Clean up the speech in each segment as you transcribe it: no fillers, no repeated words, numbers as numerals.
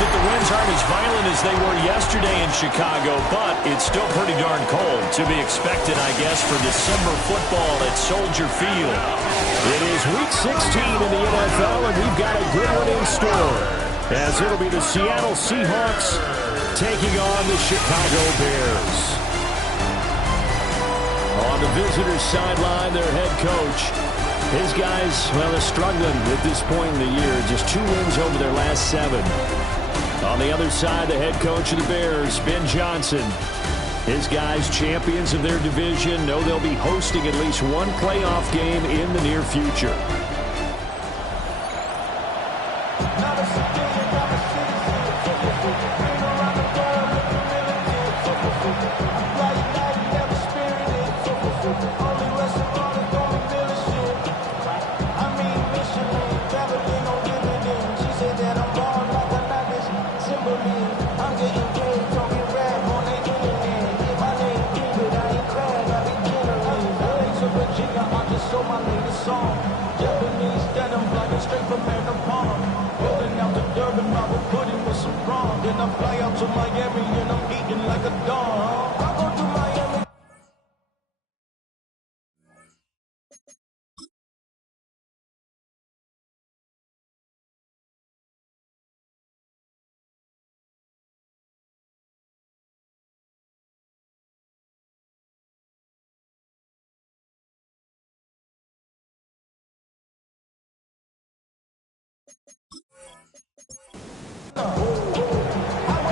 that the winds aren't as violent as they were yesterday in Chicago, but it's still pretty darn cold. To be expected, I guess, for December football at Soldier Field. It is Week 16 in the NFL, and we've got a good one in store, as it'll be the Seattle Seahawks taking on the Chicago Bears. On the visitors' sideline, their head coach. His guys, well, they're struggling at this point in the year. Just 2 wins over their last 7. On the other side, the head coach of the Bears, Ben Johnson. His guys, champions of their division, know they'll be hosting at least one playoff game in the near future.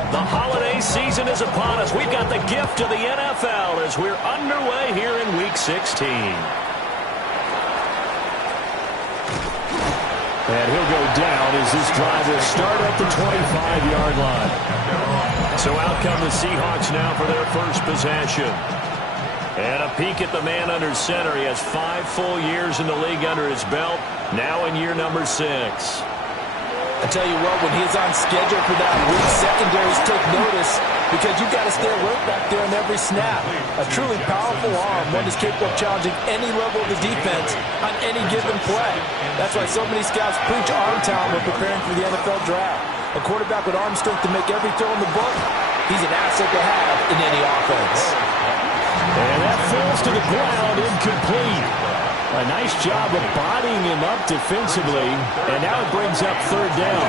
The holiday season is upon us. We've got the gift of the NFL as we're underway here in Week 16. And he'll go down as this drive will start at the 25-yard line. So out come the Seahawks now for their first possession. And a peek at the man under center. He has 5 full years in the league under his belt, now in year number 6. I tell you what, when he's on schedule for that week, secondaries take notice because you've got to stay alert back there in every snap. A truly powerful arm, one is capable of challenging any level of the defense on any given play. That's why so many scouts preach arm talent when preparing for the NFL draft. A quarterback with arm strength to make every throw in the book, he's an asset to have in any offense. And that falls to the ground, incomplete. A nice job of bodying him up defensively, and now it brings up 3rd down.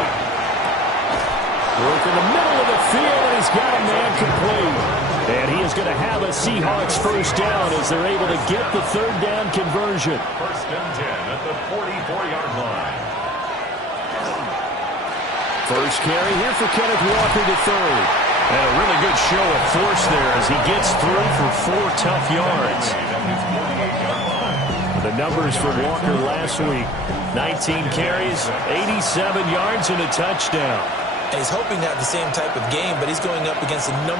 Work in the middle of the field, and he's got a man complete. And he is going to have a Seahawks first down as they're able to get the 3rd down conversion. 1st and 10 at the 44-yard line. First carry here for Kenneth Walker III. And a really good show of force there as he gets through for 4 tough yards. The numbers for Walker last week, 19 carries, 87 yards, and a touchdown. He's hoping to have the same type of game, but he's going up against the #1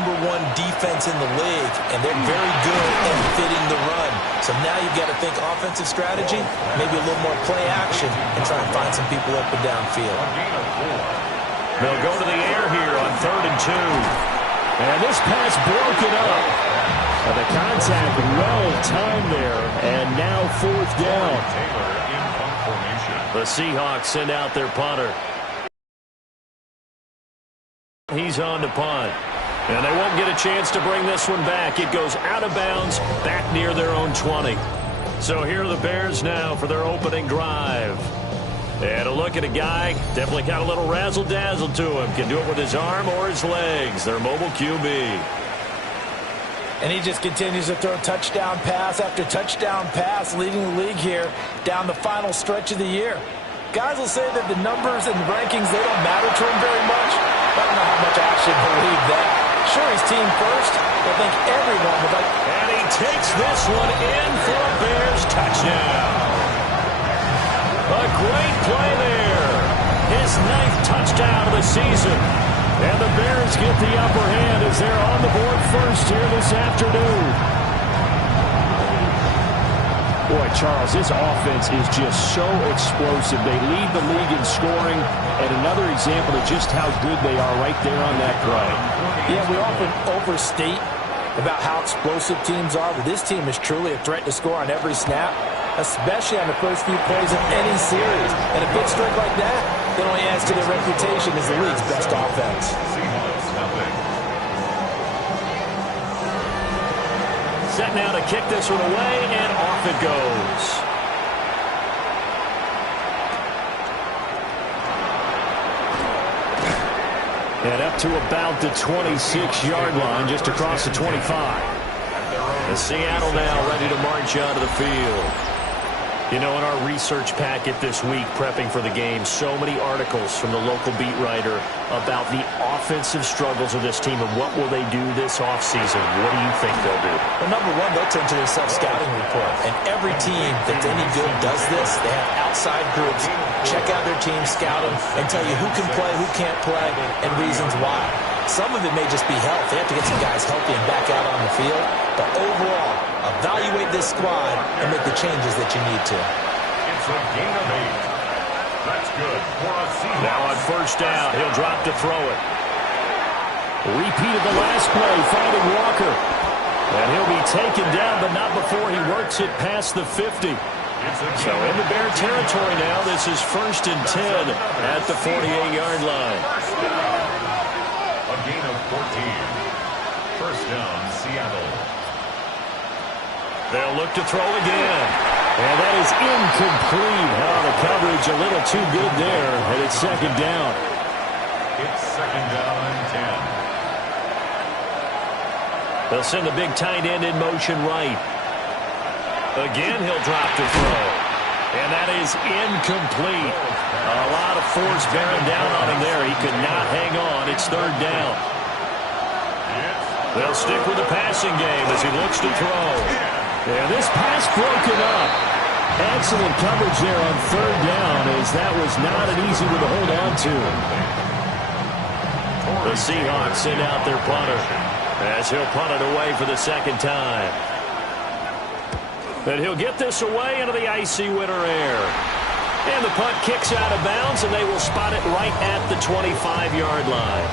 defense in the league, and they're very good at fitting the run. So now you've got to think offensive strategy, maybe a little more play action, and try and find some people up and downfield. They'll go to the air here on 3rd and 2. And this pass broken up. The contact well-timed there, and now 4th down. The Seahawks send out their punter. He's on to punt. And they won't get a chance to bring this one back. It goes out of bounds, back near their own 20. So here are the Bears now for their opening drive. And a look at a guy, definitely got a little razzle-dazzle to him. Can do it with his arm or his legs. Their mobile QB. And he just continues to throw touchdown pass after touchdown pass, leading the league here down the final stretch of the year. Guys will say that the numbers and rankings, they don't matter to him very much. I don't know how much I actually believe that. Sure, he's team first, but I think everyone would like... And he takes this one in for a Bears touchdown. A great play there. His 9th touchdown of the season. And the Bears get the upper hand as they're on the board first here this afternoon. Boy, Charles, this offense is just so explosive. They lead the league in scoring, and another example of just how good they are right there on that play. Yeah, we often overstate about how explosive teams are, but this team is truly a threat to score on every snap, especially on the first few plays of any series. And a big streak like that, It only adds to their reputation as the league's best offense. Set now to kick this one away, and off it goes. And up to about the 26-yard line, just across the 25. And Seattle now ready to march onto the field. You know, in our research packet this week, prepping for the game, so many articles from the local beat writer about the offensive struggles of this team and what will they do this offseason. What do you think they'll do? Well, number one, they'll turn to their self-scouting report. And every team that's any good does this. They have outside groups check out their team, scout them, and tell you who can play, who can't play, and reasons why. Some of it may just be health. They have to get some guys healthy and back out on the field. But overall, evaluate this squad and make the changes that you need to. It's a gain of 8. That's good for a Seahawks. Now on first down, he'll drop to throw it. Repeat of the last play, finding Walker. And he'll be taken down, but not before he works it past the 50. So in the Bear territory now, this is 1st and 10 at the 48-yard line. A gain of 14. First down, Seattle. They'll look to throw again. And that is incomplete. Oh, the coverage a little too good there, and it's 2nd down. It's 2nd down and 10. They'll send the big tight end in motion right. Again, he'll drop to throw. And that is incomplete. A lot of force bearing down on him there. He could not hang on. It's 3rd down. They'll stick with the passing game as he looks to throw. And this pass broken up. Excellent coverage there on 3rd down, as that was not an easy one to hold on to. The Seahawks send out their punter as he'll punt it away for the 2nd time. And he'll get this away into the icy winter air. And the punt kicks out of bounds, and they will spot it right at the 25-yard line.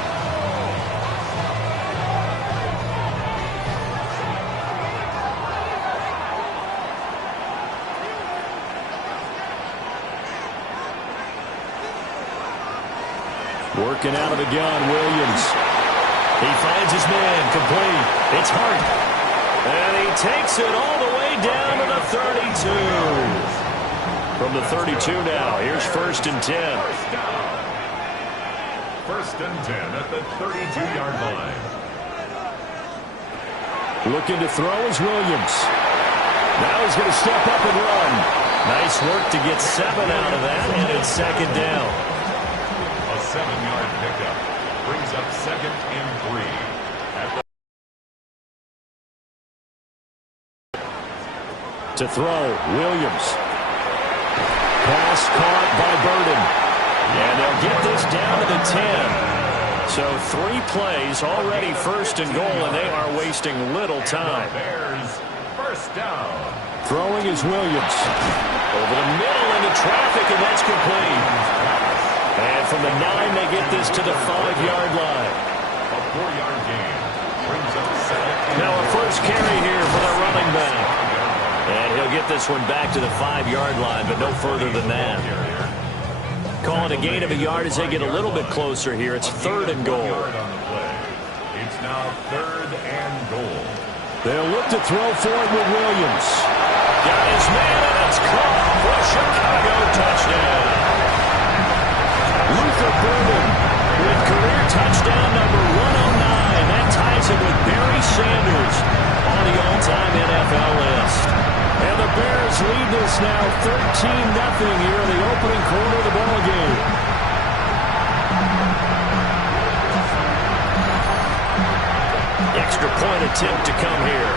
Working out of the gun, Williams. He finds his man, complete. It's Hart. And he takes it all the way down to the 32. From the 32 now, here's 1st and 10. First and 10 at the 32-yard line. Looking to throw is Williams. Now he's going to step up and run. Nice work to get 7 out of that, and it's 2nd down. A 7-yard pickup brings up 2nd and 3. To throw, Williams. Pass caught by Burden. And they'll get this down to the 10. So 3 plays, already 1st and goal, and they are wasting little time. Bears, first down. Throwing is Williams. Over the middle into traffic, and that's complete. And from the 9, they get this to the 5-yard line. A 4-yard gain brings up 2nd. Now a first carry here for the running back. And he'll get this one back to the 5-yard line, but no further than that. Calling a gain of a yard as they get a little bit closer here. It's 3rd and goal. It's now 3rd and goal. They'll look to throw for it with Williams. Got his man, and it's caught for a Chicago touchdown. Luther Burden with career touchdown number 109. That ties him with Barry Sanders on the all-time NFL list. And the Bears lead this now 13-0 here in the opening quarter of the ballgame. Extra point attempt to come here.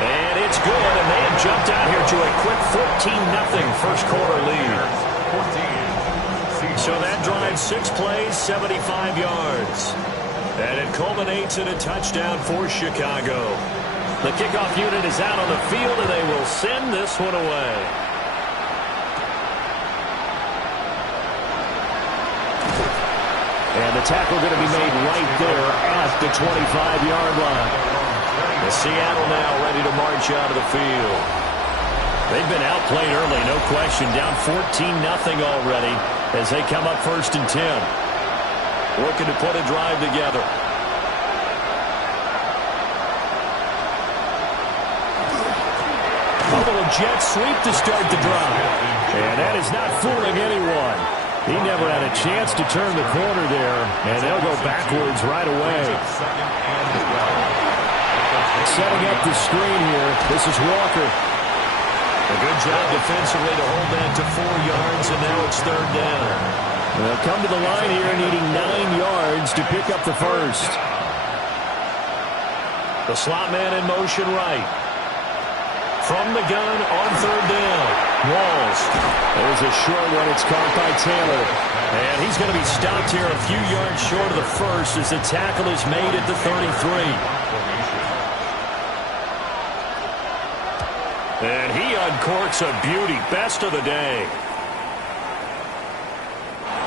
And it's good, and they have jumped out here to a quick 14-0 first quarter lead. 14. So that drives 6 plays, 75 yards. And it culminates in a touchdown for Chicago. The kickoff unit is out on the field, and they will send this one away. And the tackle going to be made right there at the 25-yard line. The Seattle now ready to march out of the field. They've been outplayed early, no question. Down 14-0 already as they come up 1st and 10. Looking to put a drive together. A little jet sweep to start the drive. And that is not fooling anyone. He never had a chance to turn the corner there, and they'll go backwards right away. Setting up the screen here, this is Walker. A good job defensively to hold that to 4 yards, and now it's 3rd down. They'll come to the line here needing 9 yards to pick up the first. The slot man in motion right. From the gun on 3rd down. Walls. There's a short one. It's caught by Taylor. And he's going to be stopped here a few yards short of the first as the tackle is made at the 33. And he uncorks a beauty. Best of the day.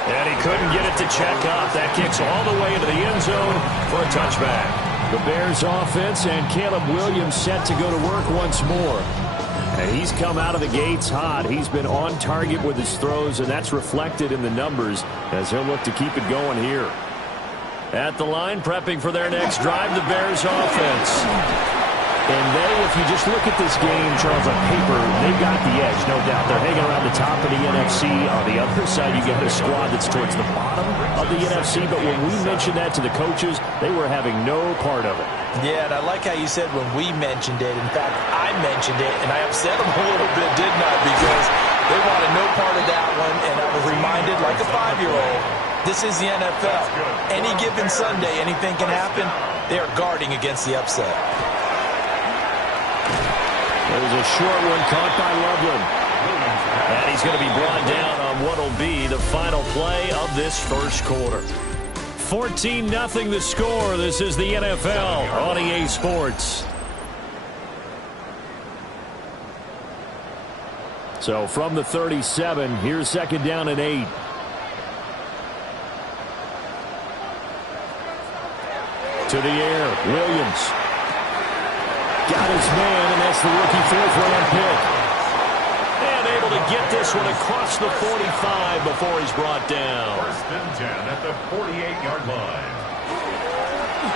And he couldn't get it to check up. That kicks all the way into the end zone for a touchback. The Bears offense and Caleb Williams set to go to work once more. And he's come out of the gates hot. He's been on target with his throws, and that's reflected in the numbers as he'll look to keep it going here. At the line, prepping for their next drive, the Bears offense. And they, if you just look at this game, Charles, on paper, they've got the edge, no doubt. They're hanging around the top of the NFC. On the other side, you got a squad that's towards the bottom of the NFC. But when we mentioned that to the coaches, they were having no part of it. Yeah, and I like how you said when we mentioned it. In fact, I mentioned it, and I upset them a little bit, didn't I? Because they wanted no part of that one, and I was reminded, like a 5-year-old, this is the NFL. Any given Sunday, anything can happen. They are guarding against the upset. There's a short one caught by Loveland. And he's going to be brought down on what will be the final play of this first quarter. 14-0 the score. This is the NFL on EA Sports. So from the 37, here's 2nd down and 8. To the air, Williams. Got his man, and that's the rookie 4th-round pick. And able to get this one across the 45 before he's brought down. 1st and 10 at the 48-yard line.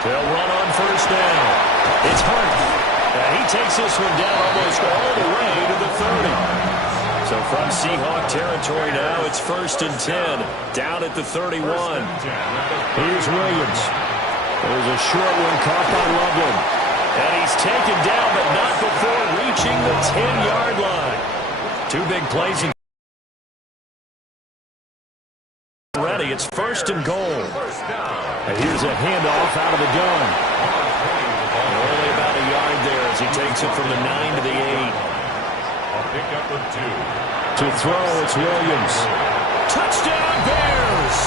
They'll run on 1st down. It's Hunt. He takes this one down almost all the way to the 30. So from Seahawk territory now, it's 1st and 10. Down at the 31. Here's Williams. There's a short one caught by Loveland. And he's taken down, but not before reaching the 10-yard line. 2 big plays. Ready, it's 1st and goal. And here's a handoff out of the gun. And only about a yard there as he takes it from the 9 to the 8. A pickup of 2. To throw, it's Williams. Touchdown, Bears!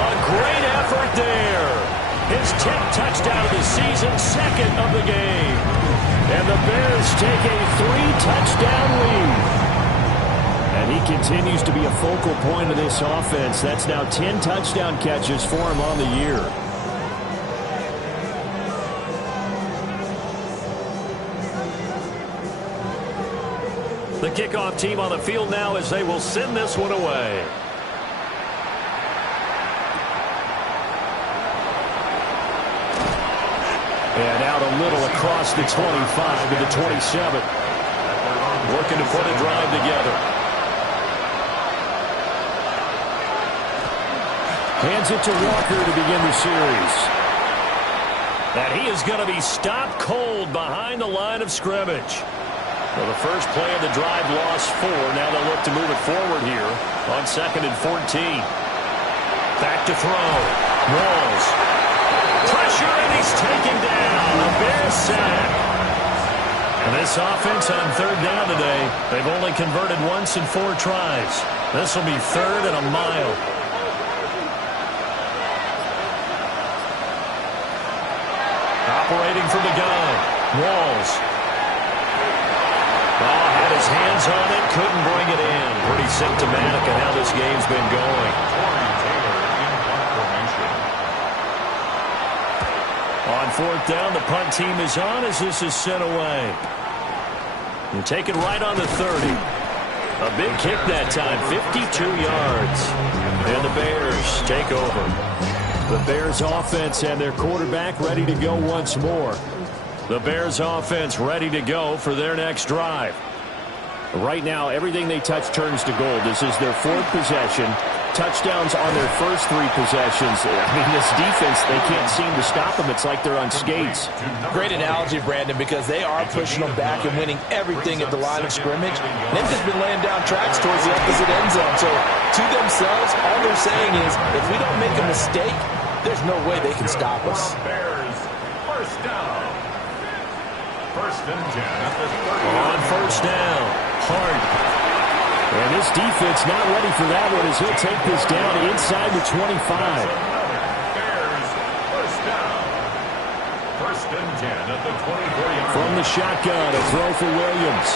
A great effort there. His 10th touchdown of the season, 2nd of the game. And the Bears take a 3-touchdown lead. And he continues to be a focal point of this offense. That's now 10 touchdown catches for him on the year. The kickoff team on the field now as they will send this one away. And out a little across the 25 to the 27. Looking to put a drive together. Hands it to Walker to begin the series. And he is going to be stopped cold behind the line of scrimmage. Well, the first play of the drive lost 4. Now they'll look to move it forward here on 2nd and 14. Back to throw. Walls. Pressure, and he's taken down. A Bears sack. And this offense on 3rd down today, they've only converted once in 4 tries. This will be 3rd and a mile. Operating from the gun. Walls. Oh, had his hands on it, couldn't bring it in. Pretty symptomatic of how this game's been going. On 4th down, the punt team is on as this is sent away. And take it right on the 30. A big kick that time, 52 yards. And the Bears take over. The Bears offense and their quarterback ready to go once more. The Bears offense ready to go for their next drive. Right now, everything they touch turns to gold. This is their fourth possession. Touchdowns on their first three possessions. I mean, this defense, they can't seem to stop them. It's like they're on skates. Great analogy, Brandon, because they are pushing them back and winning everything at the line of scrimmage. They've just been laying down tracks towards the opposite end zone. So, to themselves, all they're saying is, if we don't make a mistake, there's no way they can stop us. Bears, first down. First and 10 at the 30. On first down, Hart. And this defense not ready for that one as he'll take this down inside the 25. Bears, first down. First and 10 at the 24-yard. From the shotgun, a throw for Williams.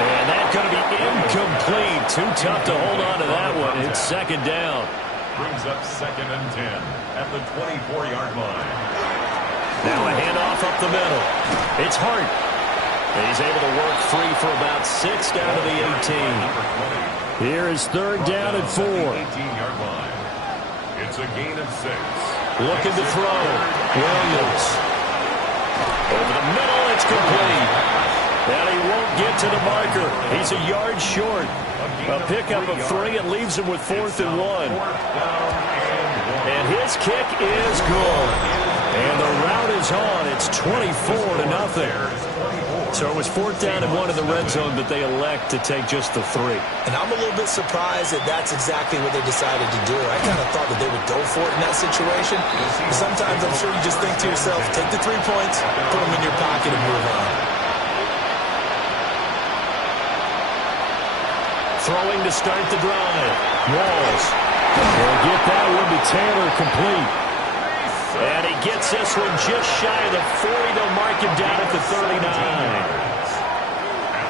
And that's going to be incomplete. Too tough to hold on to that one. It's second down. Brings up second and 10 at the 24-yard line. Now a handoff up the middle. It's Hart. He's able to work free for about 6 down to the 18. Here is third down and 4. 18-yard line. It's a gain of 6. Looking to throw. Williams. Over the middle, it's complete. And he won't get to the marker. He's a yard short. A pickup of 3. It leaves him with 4th and 1. And his kick is good. And the route is on. It's 24-0. So it was 4th down and 1 in the red zone, but they elect to take just the 3. And I'm a little bit surprised that that's exactly what they decided to do. I kind of thought that they would go for it in that situation. But sometimes I'm sure you just think to yourself, take the 3 points, put them in your pocket, and move on. Throwing to start the drive. Walls. Will get that one to Taylor complete. And he gets this one just shy of the 40. They'll mark him down at the 39. And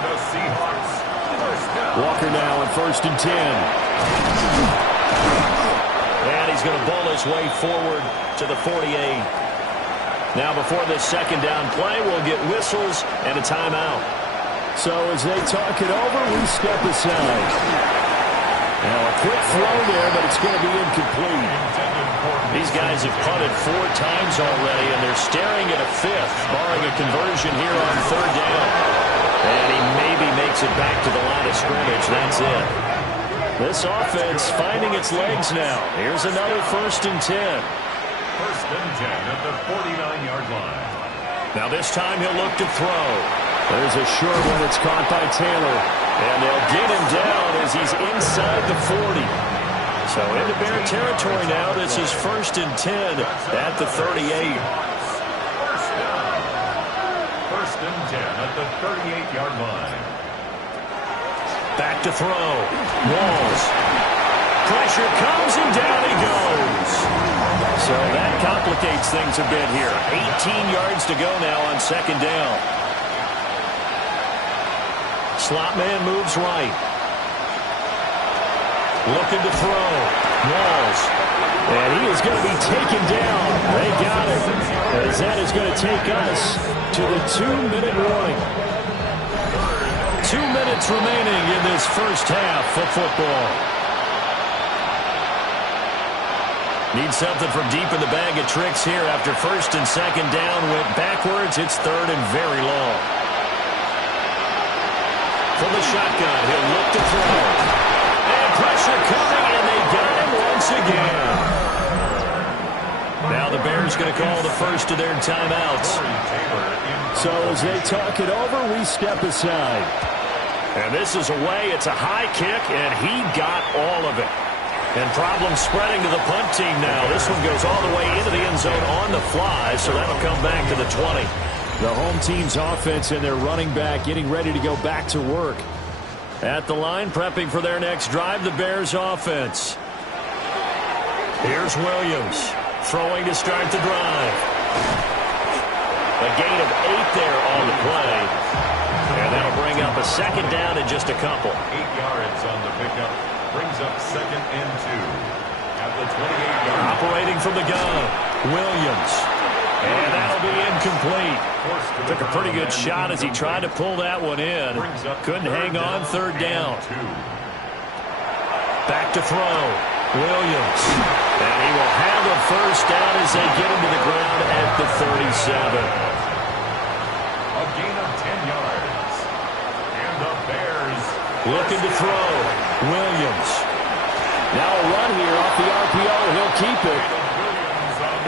the Seahawks, first down. Walker now on first and 10. And he's going to bowl his way forward to the 48. Now before this second down play, we'll get whistles and a timeout. So as they talk it over, we step aside. Now a quick throw there, but it's going to be incomplete. These guys have punted 4 times already, and they're staring at a 5th, barring a conversion here on third down. And he maybe makes it back to the line of scrimmage. That's it. This offense finding its legs now. Here's another first and 10. First and 10 at the 49-yard line. Now this time he'll look to throw. There's a short one. It's caught by Taylor. And they'll get him down as he's inside the 40. So into Bear territory now. This is first and 10 at the 38. First down. First and 10 at the 38-yard line. Back to throw. Walls. Pressure comes and down he goes. So that complicates things a bit here. 18 yards to go now on second down. Slot man moves right. Looking to throw. Walls. And he is going to be taken down. They got it. As that is going to take us to the 2-minute warning. 2 minutes remaining in this first half of football. Need something from deep in the bag of tricks here after first and second down went backwards. It's third and very long. From the shotgun, he'll look to throw. And pressure coming, and they got him once again. Now the Bears going to call the first of their timeouts. So as they talk it over, we step aside. And this is away. It's a high kick, and he got all of it. And problems spreading to the punt team now. This one goes all the way into the end zone on the fly, so that'll come back to the 20. The home team's offense and their running back getting ready to go back to work. At the line, prepping for their next drive, the Bears offense. Here's Williams, throwing to start the drive. A gain of 8 there on the play. And that'll bring up a second down in just a couple. 8 yards on the pickup. Brings up second and 2 at the 28-yard line. Operating from the gun, Williams. And that'll be incomplete. Took a pretty good shot as he tried to pull that one in. Couldn't hang on, third down. Back to throw. Williams. And he will have a first down as they get him to the ground at the 37. A gain of 10 yards. And the Bears looking to throw. Williams. Now a run here off the RPO. He'll keep it.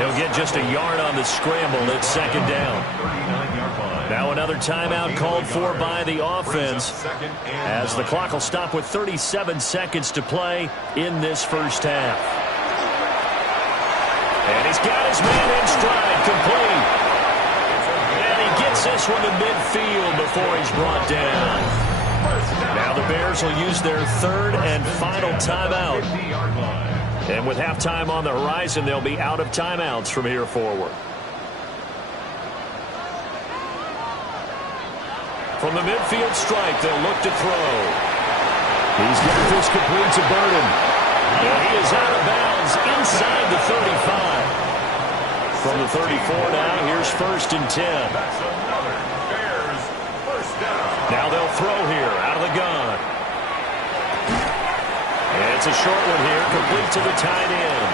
He'll get just a yard on the scramble. It's second down. Now another timeout called for by the offense as the clock will stop with 37 seconds to play in this first half. And he's got his man in stride, complete. And he gets this one to midfield before he's brought down. Now the Bears will use their third and final timeout. And with halftime on the horizon, they'll be out of timeouts from here forward. From the midfield stripe, they'll look to throw. He's got this complete to Burden. And he is out of bounds inside the 35. From the 34 now, here's first and 10. That's another Bears first down. Now they'll throw here out of the gun. And it's a short one here, complete to the tight end.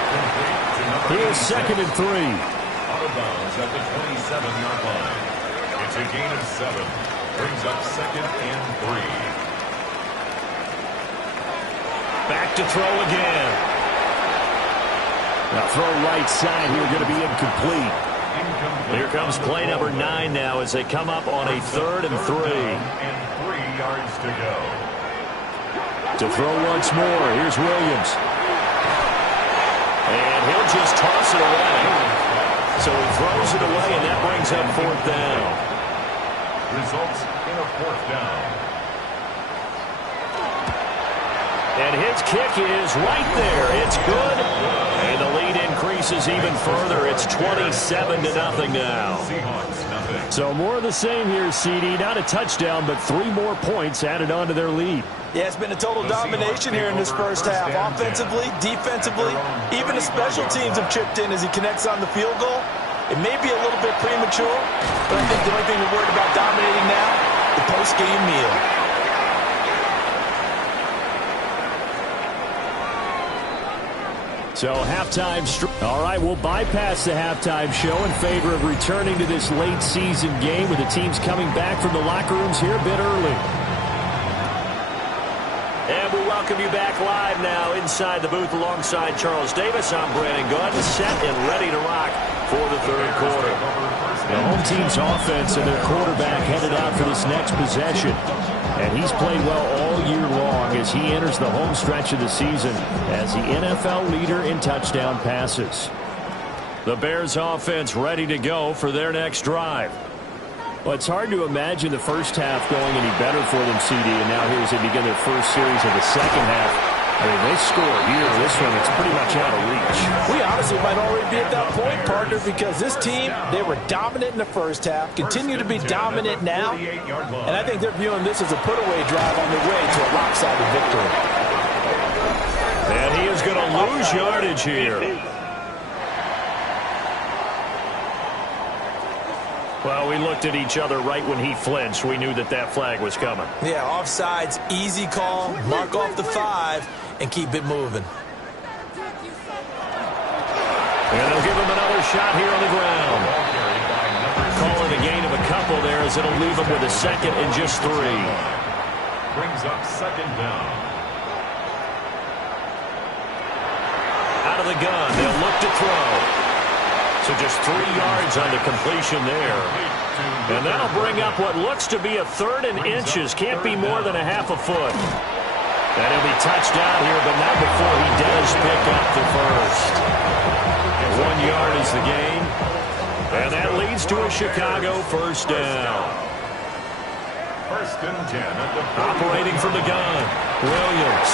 Here's second and 3. Out of bounds at the 27-yard line. It's a gain of 7. Brings up second and 3. Back to throw again. Now throw right side here, going to be incomplete. Here comes play number 9 now as they come up on a third and 3. And 3 yards to go. To throw once more, here's Williams. And he'll just toss it away. So he throws it away, and that brings up fourth down. Results in a fourth down. And his kick is right there. It's good. And the lead increases even further. It's 27-0 now. Seahawks, nothing. So more of the same here, CD. Not a touchdown, but 3 more points added on to their lead. Yeah, it's been a total domination here in this first half. Offensively, defensively, even the special teams have chipped in as he connects on the field goal. It may be a little bit premature, but I think the only thing we're worried about dominating now, the post-game meal. So halftime. All right, we'll bypass the halftime show in favor of returning to this late season game with the teams coming back from the locker rooms here a bit early. And we welcome you back live now inside the booth alongside Charles Davis. I'm Brandon Gunn, set and ready to rock for the third quarter. The home team's offense and their quarterback headed out for this next possession. And he's played well all year long as he enters the home stretch of the season as the NFL leader in touchdown passes. The Bears offense ready to go for their next drive. Well, it's hard to imagine the first half going any better for them, CD, and now here as they begin their first series of the second half. I mean, they score here. This one, it's pretty much out of reach. We honestly might already be at that point, partner, because this team, they were dominant in the first half, continue to be dominant now, and I think they're viewing this as a put-away drive on their way to a lopsided victory. And he is going to lose yardage here. Well, we looked at each other right when he flinched. We knew that that flag was coming. Yeah, offsides, easy call, mark off the 5, and keep it moving. And they'll give him another shot here on the ground. Call it a gain of a couple there as it'll leave him with a second and just 3. Brings up second down. Out of the gun, they'll look to throw. So just 3 yards on the completion there. And that'll bring up what looks to be a third and inches. Can't be more than a half a foot. And he'll be touched out here, but not before he does pick up the first. 1 yard is the gain. And that leads to a Chicago first down. First and 10 at the Operating from the gun, Williams.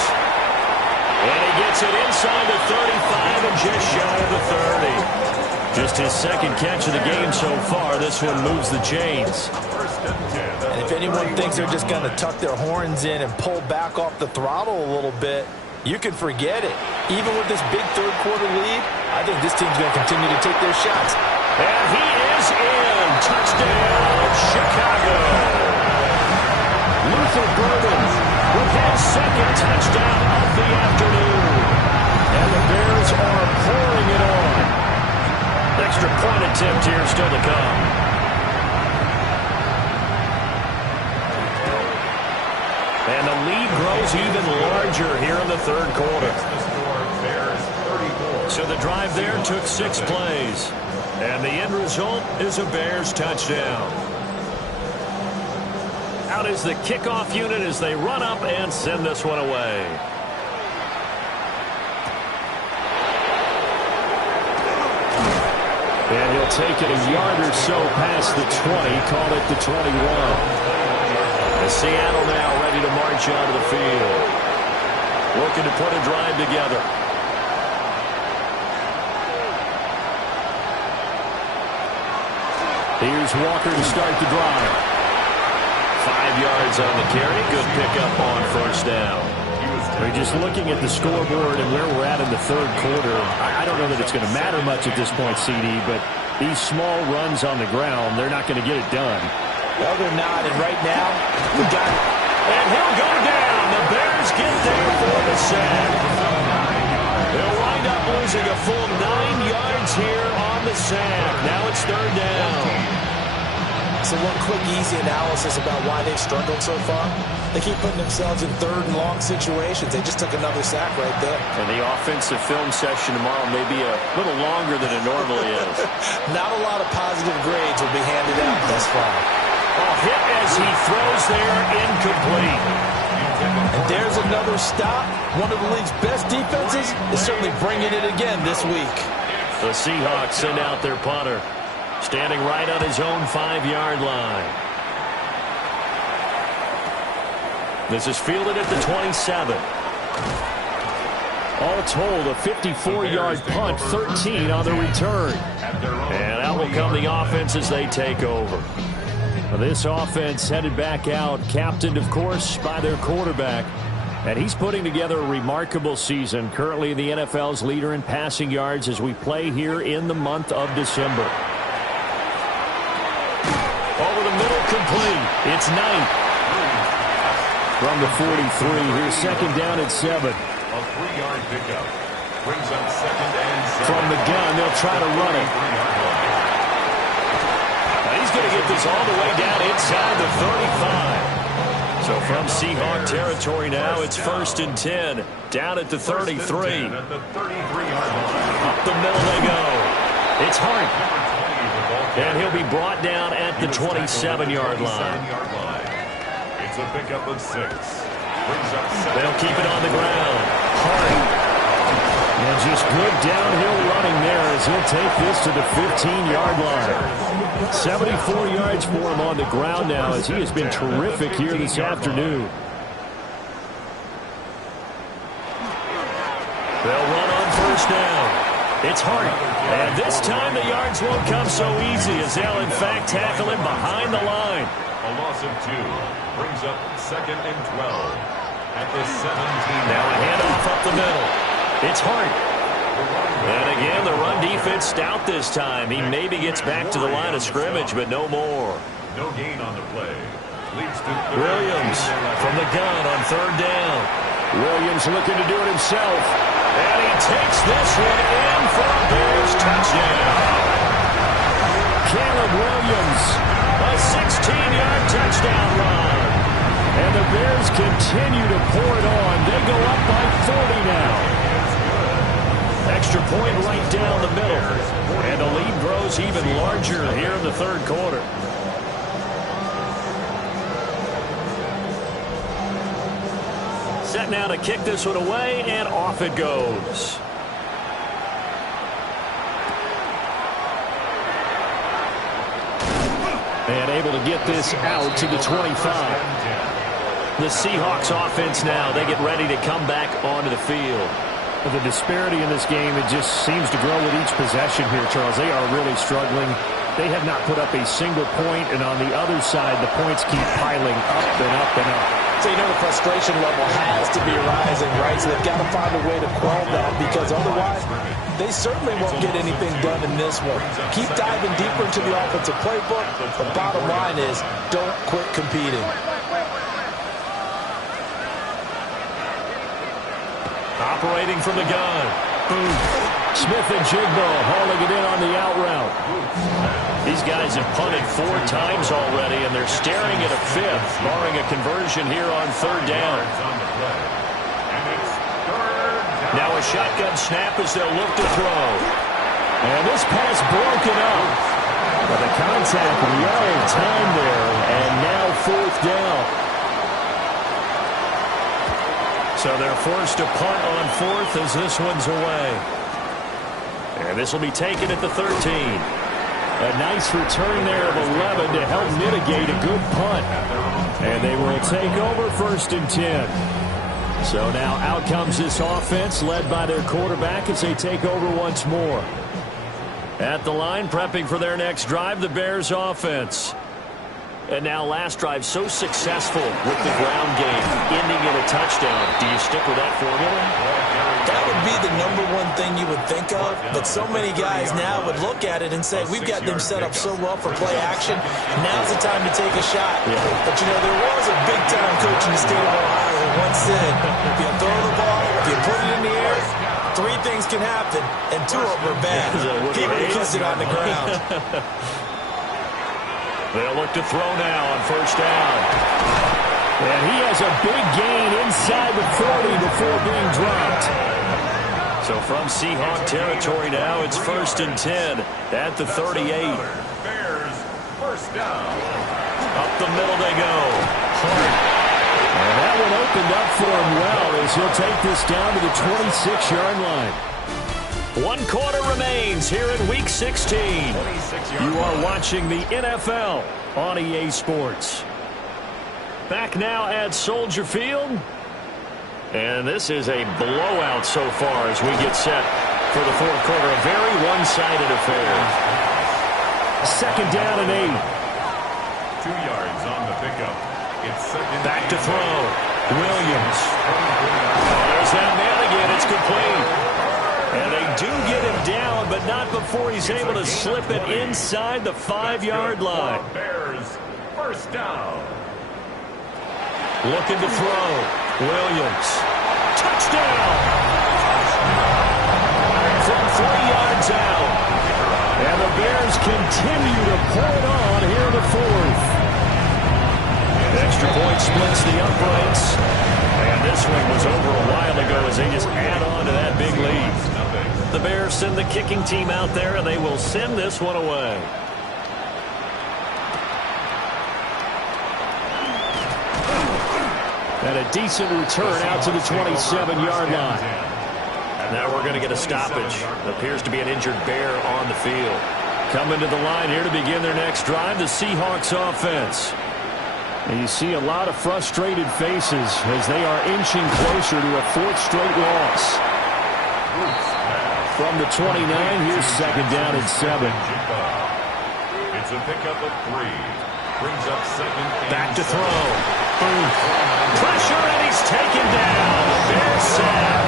And he gets it inside the 35 and just shy of the 30. Just his second catch of the game so far. This one moves the chains. And if anyone thinks they're just going to tuck their horns in and pull back off the throttle a little bit, you can forget it. Even with this big third-quarter lead, I think this team's going to continue to take their shots. And he is in. Touchdown, Chicago. Luther Burden with his second touchdown of the afternoon. And the Bears are pouring it on. Extra point attempt here still to come. And the lead grows even larger here in the third quarter. So the drive there took 6 plays. And the end result is a Bears touchdown. Out is the kickoff unit as they run up and send this one away. And he'll take it a yard or so past the 20, call it the 21. And Seattle now ready to march onto the field. Looking to put a drive together. Here's Walker to start the drive. 5 yards on the carry. Good pickup on first down. We're just looking at the scoreboard and where we're at in the third quarter. I don't know that it's going to matter much at this point, CD, but these small runs on the ground, they're not going to get it done. Well, they're not, and right now, we got it. And he'll go down. The Bears get there for the sack. They'll wind up losing a full 9 yards here on the sack. Now it's third down. So one quick, easy analysis about why they've struggled so far. They keep putting themselves in third and long situations. They just took another sack right there. And the offensive film session tomorrow may be a little longer than it normally is. Not a lot of positive grades will be handed out thus far. A hit as he throws there, incomplete. And there's another stop. One of the league's best defenses is certainly bringing it again this week. The Seahawks send out their punter, standing right on his own 5-yard line. This is fielded at the 27. All told, a 54-yard punt, 13 on the return. And out will come the offense as they take over. This offense headed back out, captained, of course, by their quarterback. And he's putting together a remarkable season, currently the NFL's leader in passing yards as we play here in the month of December. Over the middle, complete. It's Knight. From the 43, here's second down at 7. A 3-yard pickup. Brings up second and 7. From the gun, they'll try to run it. Now he's going to get this all the way down inside the 35. So from Seahawk territory now, it's 1st and 10. Down at the 33. At the 33-yard line. Up the middle they go. It's Hart. And he'll be brought down at the 27-yard line. It's a pickup of 6. They'll keep it on the ground. Hart. And just good downhill running there as he'll take this to the 15-yard line. 74 yards for him on the ground now as he has been terrific here this afternoon. They'll run on first down. It's Hart. And this time the yards won't come so easy as they'll in fact tackle him behind the line. A loss of 2 brings up 2nd and 12 at the 17. Now a handoff up the middle. It's Hart. And again, the run defense stout this time. He maybe gets back to the line of scrimmage, but no more. No gain on the play. Leads to Williams from the gun on third down. Williams looking to do it himself. And he takes this one in for a Bears touchdown. Caleb Williams, a 16-yard touchdown run. And the Bears continue to pour it on. They go up by 40 now. Extra point right down the middle. And the lead grows even larger here in the third quarter. Set now to kick this one away, and off it goes. And able to get this out to the 25. The Seahawks offense now, they get ready to come back onto the field. The disparity in this game, it just seems to grow with each possession here, Charles. They are really struggling. They have not put up a single point, and on the other side, the points keep piling up and up and up. So you know the frustration level has to be rising, right? So they've got to find a way to quell that, because otherwise they certainly won't get anything done in this one. Keep diving deeper into the offensive playbook. The bottom line is don't quit competing. Operating from the gun. Boom. Smith and Jigbo hauling it in on the out route. These guys have punted 4 times already, and they're staring at a 5th, barring a conversion here on 3rd down. Now a shotgun snap as they'll look to throw. And this pass broken up. But the contact well in time there, and now 4th down. So they're forced to punt on 4th as this one's away. And this will be taken at the 13. A nice return there of 11 to help mitigate a good punt. And they will take over 1st and 10. So now out comes this offense led by their quarterback as they take over once more. At the line, prepping for their next drive, the Bears offense. And now last drive so successful with the ground game, ending in a touchdown. Do you stick with that formula? That would be the #1 thing you would think of, but so many guys now would look at it and say, we've got them set up so well for play action, now's the time to take a shot. Yeah. But, you know, there was a big-time coach in the state of Ohio who once said, if you throw the ball, if you put it in the air, 3 things can happen, and 2 of them are bad. He would have kissed it on the ground. They'll look to throw now on 1st down. And he has a big gain inside the 40 before being dropped. So from Seahawk territory now, it's 1st and 10 at the 38. Bears, 1st down. Up the middle they go. Hart. And that one opened up for him well as he'll take this down to the 26-yard line. 1 quarter remains here in Week 16. You are watching the NFL on EA Sports. Back now at Soldier Field. And this is a blowout so far as we get set for the 4th quarter. A very one-sided affair. 2nd down and 8. 2 yards on the pickup. It's 2nd. Back to throw. Williams. There's that man again. It's complete. And they do get him down, but not before he's able to slip it inside the 5-yard line. Bears, 1st down. Looking to throw. Williams. Touchdown! From 3 yards out. And the Bears continue to pull it on here in the 4th. Extra point splits the uprights. And this one was over a while ago as they just add on to that big lead. The Bears send the kicking team out there, and they will send this one away. And a decent return out to the 27-yard line. Now we're going to get a stoppage. Appears to be an injured Bear on the field. Coming to the line here to begin their next drive, the Seahawks offense. And you see a lot of frustrated faces as they are inching closer to a 4th straight loss. From the 29, here's 2nd down and 7. It's a pickup of 3. Brings up 2nd. Back to throw. Boom. Pressure, and he's taken down. Bears sack.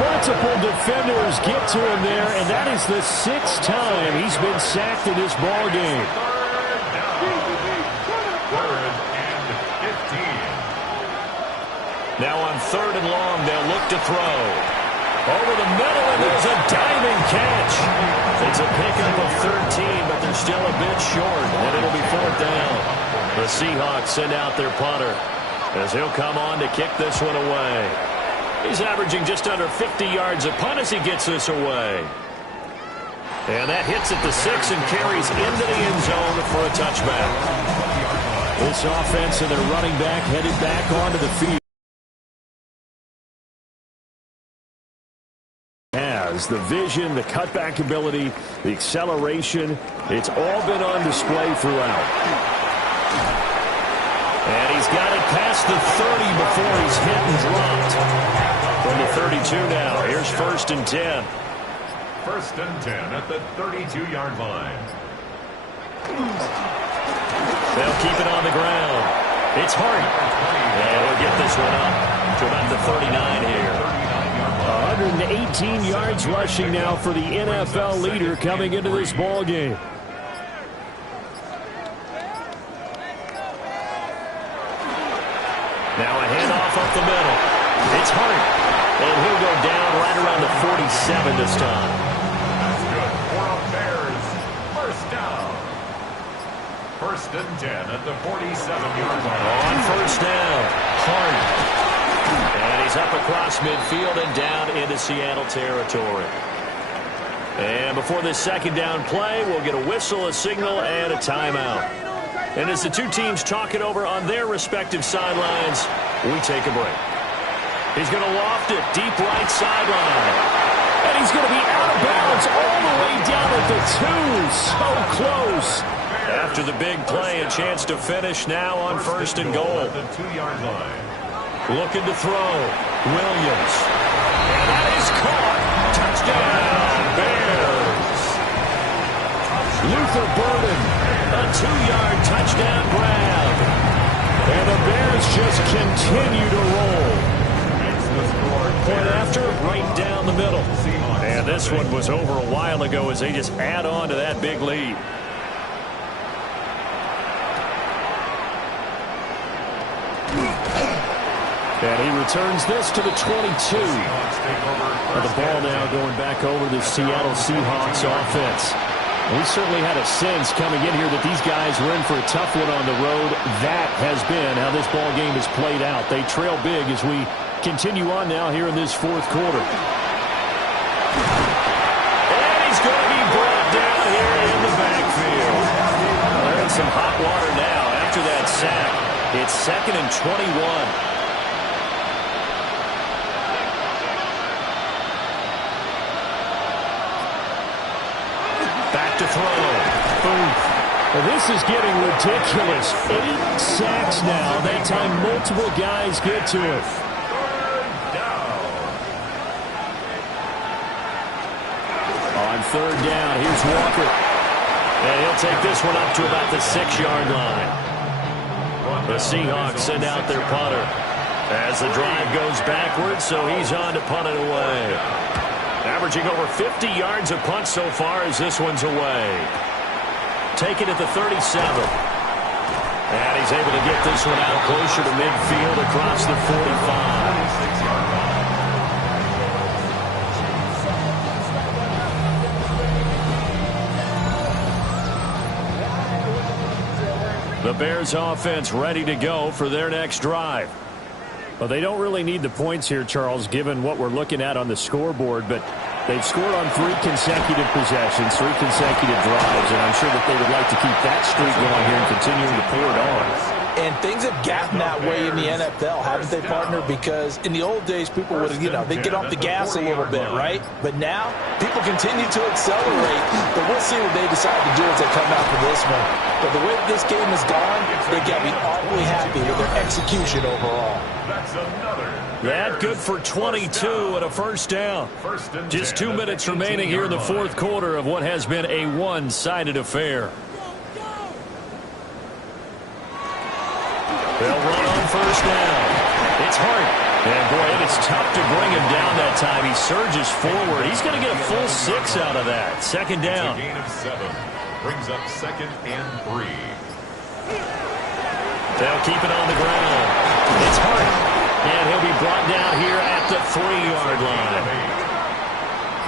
Multiple defenders get to him there, and that is the 6th time he's been sacked in this ball game. 3rd and 15. Now on 3rd and long, they'll look to throw. Over the middle, and there's a diving catch. It's a pickup of 13, but they're still a bit short, and it'll be 4th down. The Seahawks send out their punter as he'll come on to kick this one away. He's averaging just under 50 yards a punt as he gets this away. And that hits at the 6 and carries into the end zone for a touchback. This offense and their running back headed back onto the field. The vision, the cutback ability, the acceleration, it's all been on display throughout. And he's got it past the 30 before he's hit and dropped. From the 32 now, here's 1st and 10. First and 10 at the 32-yard line. They'll keep it on the ground. It's Hart. And we'll get this one up to about the 39 here. 118 yards rushing now for the NFL leader coming into this ball game. Now a handoff up the middle. It's Hart. And he'll go down right around the 47 this time. That's good for a Bears first down. First and 10 at the 47-yard line. On first down, Hart. And he's up across midfield and down into Seattle territory. And before this second down play, we'll get a whistle, a signal, and a timeout. And as the two teams talk it over on their respective sidelines, we take a break. He's going to loft it deep right sideline. And he's going to be out of bounds all the way down at the 2. So close. After the big play, a chance to finish now on first and goal. At the 2-yard line. Looking to throw. Williams. And that is caught. Touchdown, Bears. Luther Burden. A 2-yard touchdown grab. And the Bears just continue to roll. Point after, right down the middle. And this one was over a while ago as they just add on to that big lead. And he returns this to the 22. And the ball now going back over the Seattle Seahawks offense. We certainly had a sense coming in here that these guys were in for a tough one on the road. That has been how this ball game has played out. They trail big as we continue on now here in this fourth quarter. And he's going to be brought down here in the backfield. They're in some hot water now after that sack. It's 2nd and 21. Back to throw. Boom. Well, this is getting ridiculous. 8 sacks now. That time multiple guys get to it. On third down, here's Walker. And he'll take this one up to about the 6-yard line. The Seahawks send out their punter as the drive goes backwards, so he's on to punt it away. Averaging over 50 yards a punt so far as this one's away. Take it at the 37. And he's able to get this one out closer to midfield across the 45. The Bears offense ready to go for their next drive. Well, they don't really need the points here, Charles, given what we're looking at on the scoreboard, but they've scored on 3 consecutive possessions, 3 consecutive drives, and I'm sure that they would like to keep that streak going here and continuing to pour it on. And things have gotten that way in the NFL, haven't they, partner? Because in the old days, people would, they'd get off the gas a little bit, right? But now, people continue to accelerate. But we'll see what they decide to do as they come out for this one. But the way this game has gone, they got to be awfully happy with their execution overall. That good for 22 and a first down. Just 2 minutes remaining here in the fourth quarter of what has been a one-sided affair. They'll run on first down. It's Hart. And, boy, it is tough to bring him down that time. He surges forward. He's going to get a full 6 out of that. Second down. It's a gain of 7. Brings up 2nd and 3. They'll keep it on the ground. It's Hart. And he'll be brought down here at the 3-yard line.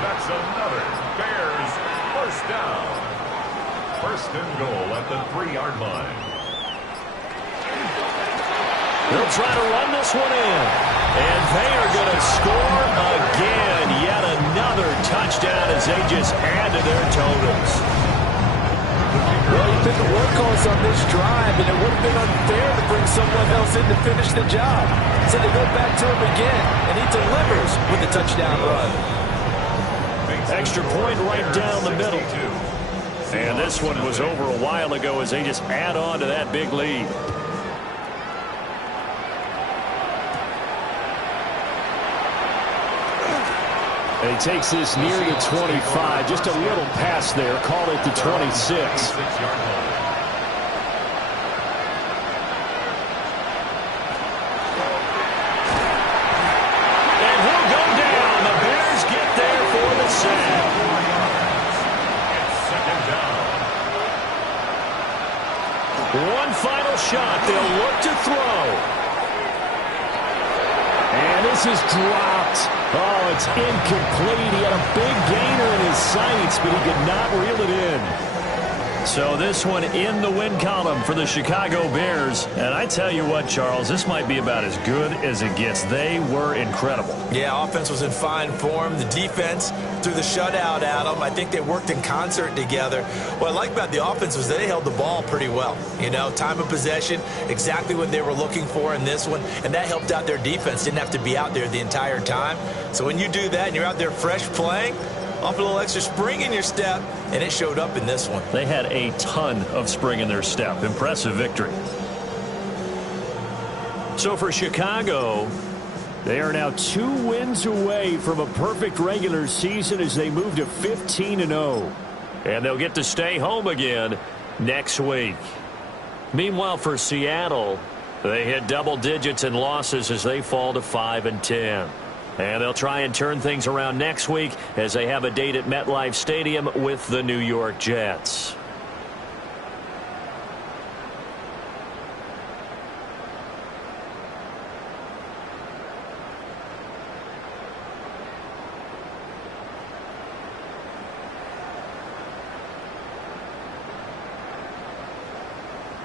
That's another Bears first down. First and goal at the 3-yard line. They'll try to run this one in. And they are going to score again. Yet another touchdown as they just add to their totals. Well, he took a workhorse on this drive, and it would have been unfair to bring someone else in to finish the job. So they go back to him again, and he delivers with a touchdown run. Extra point right down the middle. And this one was over a while ago as they just add on to that big lead. And he takes this near the 25. Just a little pass there. Call it the 26. And he'll go down. The Bears get there for the sack. One final shot. They'll look to throw. And this is dropped. Oh, it's incomplete. He had a big gainer in his sights, but he could not reel it in. So this one in the win column for the Chicago Bears. And I tell you what, Charles, this might be about as good as it gets. They were incredible. Yeah, offense was in fine form. The defense threw the shutout at them. I think they worked in concert together. What I like about the offense was they held the ball pretty well. You know, time of possession, exactly what they were looking for in this one. And that helped out their defense. Didn't have to be out there the entire time. So when you do that and you're out there fresh playing, off a little extra spring in your step, and it showed up in this one. They had a ton of spring in their step. Impressive victory. So for Chicago, they are now 2 wins away from a perfect regular season as they move to 15-0. And they'll get to stay home again next week. Meanwhile, for Seattle, they hit double digits in losses as they fall to 5-10. And they'll try and turn things around next week as they have a date at MetLife Stadium with the New York Jets.